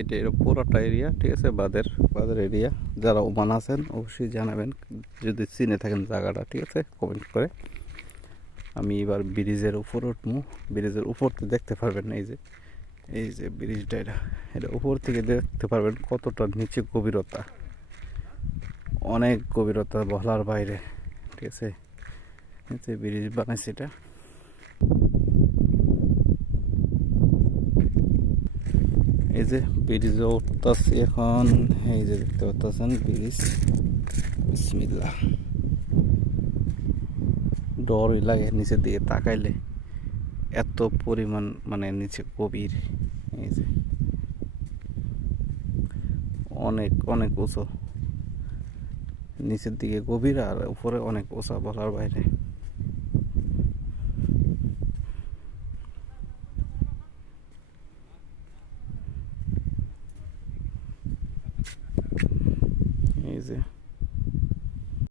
এটা এর পুরোটা এরিয়া, ঠিক আছে, বাদের এরিয়া। যারা ওমান আছেন অবশ্যই জানাবেন যদি চিনে থাকেন জায়গাটা, ঠিক আছে, কমেন্ট করে। আমি এবার ব্রিজের উপর উঠবো। ব্রিজের উপর থেকে দেখতে পারবেন এই যে ব্রিজটা, এটা উপর থেকে দেখতে পারবেন কতটা নিচে গভীরতা, অনেক গভীরতা বলার বাইরে, ঠিক আছে। ব্রিজ বানাইছে এটা। এই যে ব্রিজে উঠতেছি এখন। এই যে দেখতে পাচ্ছেন ব্রিজ। বিসমিল্লাহ। ডরই লাগে নিচের দিকে তাকাইলে, এত পরিমাণ মানে নিচে গভীর। এই যে অনেক অনেক উঁচু, নিচের দিকে গভীর আর উপরে অনেক উঁচা বলার বাইরে। এই যে